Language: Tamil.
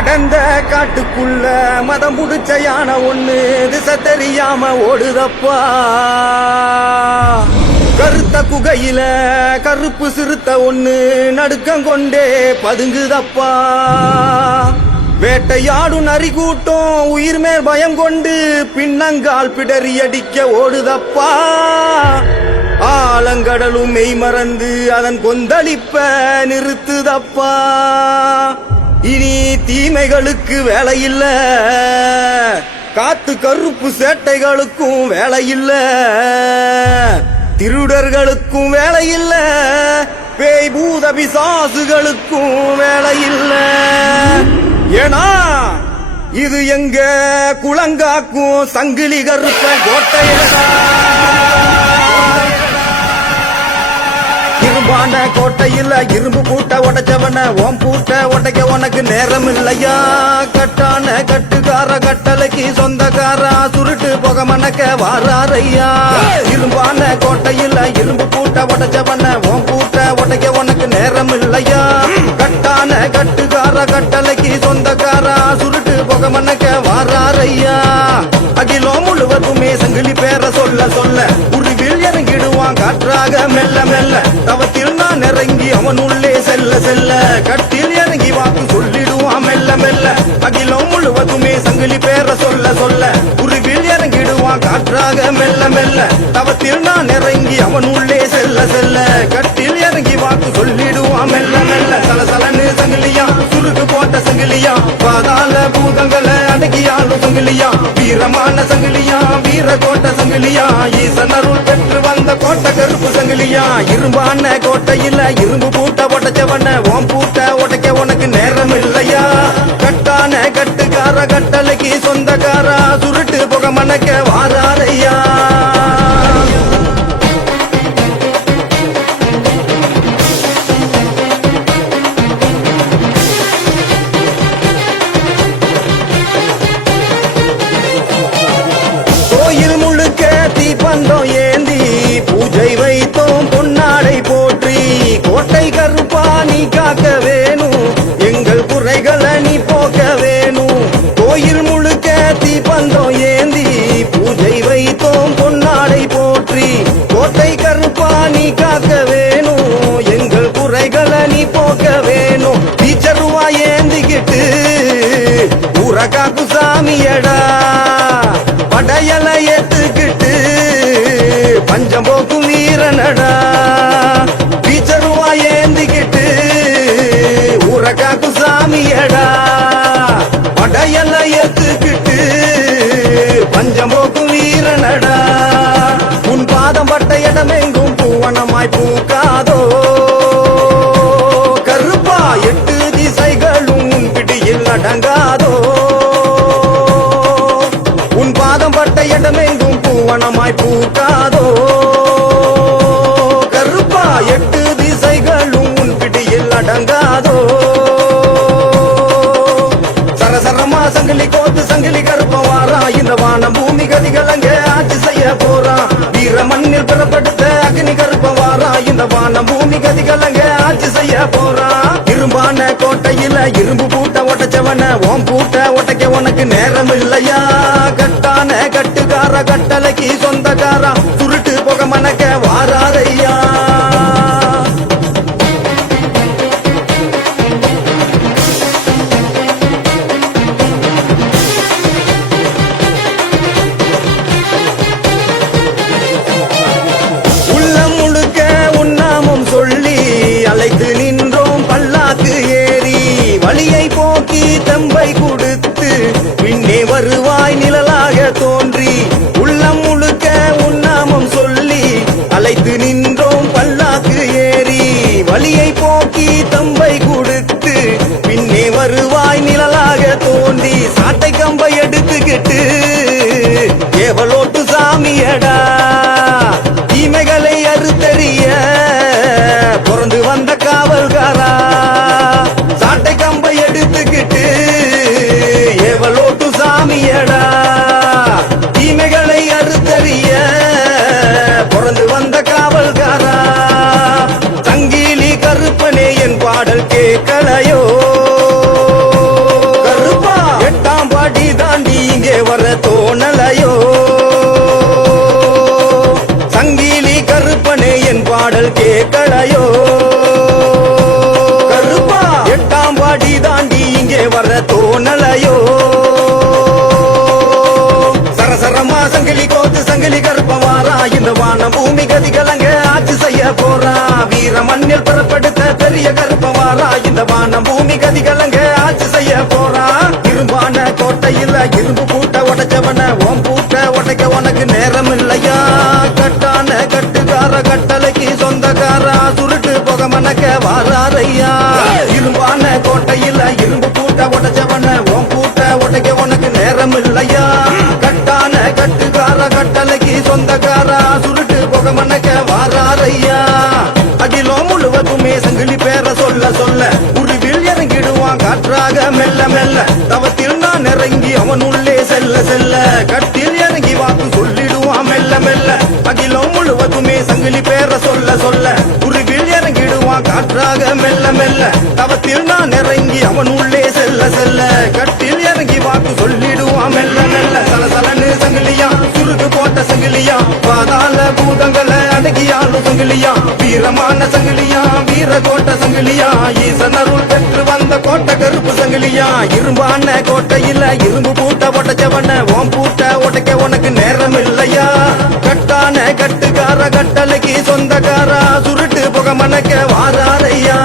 அடர்ந்த காட்டுக்குள்ள மதம் புடிச்ச யானை ஒண்ணு திசை தெரியாம ஓடுதப்பா. கருத்த குகையில கருப்பு சிறுத்த ஒண்ணு நடுக்கம் கொண்டே பதுங்குதப்பா. வேட்டையாடும் நரி கூட்டம் உயிர் மேல் பயம் கொண்டு பின்னங்கால் பிடறி அடிக்க ஓடுதப்பா. ஆலங்கடலும் மெய் மறந்து அதன் கொந்தளிப்ப நிறுத்துதப்பா. இனி தீமைகளுக்கு வேலையில்ல, காத்து கருப்பு சேட்டைகளுக்கும் வேலையில்ல, திருடர்களுக்கும் வேலையில்ல, பேய் பூத பிசாசுகளுக்கும் வேலையில்ல. ஏனா இது எங்க குளங்காக்கும் சங்கிலி கருப்ப கோட்டையடா. இரும்பான கோட்டையில் இரும்பு பூட்ட உடைச்சவன ஓம் பூட்ட உடைக்க உனக்கு நேரம் இல்லையா. கட்டான கட்டுக்கார கட்டளைக்கு சொந்தக்காரா சுருட்டு புக மணக்க வாராரையா. இரும்பான கோட்டையில் இரும்பு பூட்ட உடைச்சவன ஓம் பூட்ட உடைக்க உனக்கு நேரம் இல்லையா. கட்டான கட்டுக்கார கட்டளைக்கு சொந்தக்காரா சுருட்டு புக மணக்க வாராரையா. அகிலம் முழுவதுமே சங்கிலி பேர சொல்ல சொல்ல உருவில் இறங்கிடுவான் காற்றாக மெல்ல மெல்ல. தவத்தில் நான் இறங்கி அவன் உள்ளே செல்ல செல்ல கட்டில் இறங்கி வாக்கு சொல்லிடுவான் மெல்ல மெல்ல. அகிலம் முழுவதுமே சங்கிலி பேர சொல்ல சொல்ல உருவில் இறங்கிடுவான் காற்றாக மெல்ல மெல்ல. தவத்தில் நான் இறங்கி அவன் உள்ளே செல்ல செல்ல கட்டில் இறங்கி வாக்கு சொல்லிடுவான் மெல்ல மெல்ல. சலசலன்னு சங்கிலியா சுருக்கு போட்ட சங்கிலியா, பாதாள பூதங்களை அடக்கியாலும் சங்கிலியா, வீரமான சங்கிலியா வீர கோட்ட சங்கிலியா, ஈசன் அருள் பெற்று வந்த கோட்டை கருப்பு சங்கிலியா. இரும்பான கோட்டையில் இரும்பு பூட்ட உடைச்சவன ஓம் பூட்ட உடைக்க உனக்கு நேரம் இல்லையா. கட்டான கட்டுக்கார கட்டளைக்கு சொந்தக்காரா சுருட்டு புக மணக்க வாராரையா. கோயில் முழுக்க தீப்பந்தம் ஏந்தி பூஜை வைத்தோம் பொன்னாடை போற்றி. கோட்டை கருப்பா நீ காக்க வேணும், எங்கள் குறைகளை நீ போக்க வேணும். கோயில் முழுக்க தீப்பந்தம் ஏந்தி பூஜை வைத்தோம் பொன்னாடை போற்றி. கோட்டை கருப்பா நீ காக்க வேணும், எங்கள் குறைகளை நீ போக்க வேணும். டீச்சருவா ஏந்திக்கிட்டு ஊரகாக்கு சாமியடா, படையல ஏத்துக்கிட்டு பஞ்சம் போக்கும் வீரனடா. டீச்சருவா ஏந்திக்கிட்டு ஊரகாக்கு சாமியடா, படையல ஏத்துக்கிட்டு பஞ்சம் போக்கும் வீரனடா. உன் பாதம் பட்ட இடமெங்கும் பூவனமாய் பூக்காதோ கருப்பா, எட்டு திசைகளும் உன் பிடியில் அடங்காதோ. உன் பாதம் பட்ட இடமெங்கும் பூவனமாய் பூக்காதோ கருப்பா, எட்டு திசைகளும் உன் பிடியில் அடங்காதோ. சரசரமா சங்கிலி கோத்து சங்கிலி கருப்ப வாரா, இந்த வானம் பூமி கதிகள் அங்கே ஆட்சி செய்ய போறான். வீர மண்ணில் பிறப்படுத்த அக்னி கருப்ப வாரா, இந்த வானம் பூமி கதிகள் அங்கே ஆட்சி செய்ய போறான். இரும்பான கோட்டையில இரும்பு பூட்ட உடைச்சவன ஓம் பூட்ட உடைக்க உனக்கு நேரம் இல்லையா. கட்டான கட்டுக்கார கட்டளைக்கு சொந்தக்காரா சுருட்டு புக மணக்க வாராரையா. உள்ளம் முழுக்க உன்னாமம் சொல்லி அழைத்து நின்றோம் பல்லாக்கு ஏறி. வழியை போக்கி தம்பை கொடுத்து பின்னே வருவாய் நிழலாக தோன்றி. உள்ளம் முழுக்க உன்னாமம் போறா வீர மண்ணில் பிறப்படுத்த பெரிய கருப்பவாரா இந்த வானம் பூமி கதிகலங்க ஆட்சி செய்ய போறா இரும்பான கோட்டையில இரும்பு பூட்ட உடைச்சவன ஓம் பூட்ட உடைக்க உனக்கு நேரம் இல்லையா கட்டான கட்டுக்கார கட்டளைக்கு சொந்தக்காரா சுருட்டு புக மணக்க வாராரையா இரும்பான கோட்டையில இரும்பு பூட்ட உடைச்சவன ஓம் பூட்ட உடைக்க உனக்கு நேரம் இல்லையா கட்டான கட்டுக்கார கட்டளைக்கு சொந்தக்காரா சுருட்டு புக மணக்க வாராரையா அகிலம் முழுவதுமே சங்கிலி பேர சொல்ல சொல்ல உருவில் இறங்கிடுவான் காற்றாக மெல்ல மெல்ல தவத்தில் நான் இறங்கி அவன் உள்ளே செல்ல செல்ல கட்டில் இறங்கி வாக்கு சொல்லிடுவான் மெல்ல மெல்ல அகிலம் முழுவதுமே சங்கிலி பேர சொல்ல சொல்ல உருவில் இறங்கிடுவான் காற்றாக மெல்ல மெல்ல தவத்தில் நான் இறங்கி அவன் உள்ளே செல்ல செல்ல கட்டில் இறங்கி வாக்கு சொல்லிடுவான் மெல்ல மெல்ல சலசலன்னு சங்கிலியா சுருகு போட்ட சங்கிலியா பாதாள பூதங்களை அடக்கியாலும் சங்கிலியா வீரமான சங்கிலியா வீர கோட்டை சங்கிலியா ஈசனருள் பெற்று வந்த கோட்டை கருப்பு சங்கிலியா இரும்பான கோட்டையில இரும்பு பூட்ட உடைச்சவன ஓம் பூட்ட உடைக்க உனக்கு நேரம் இல்லையா கட்டான கட்டுக்கார கட்டளைக்கு சொந்தக்காரா சுருட்டு புக மணக்க வாராரையா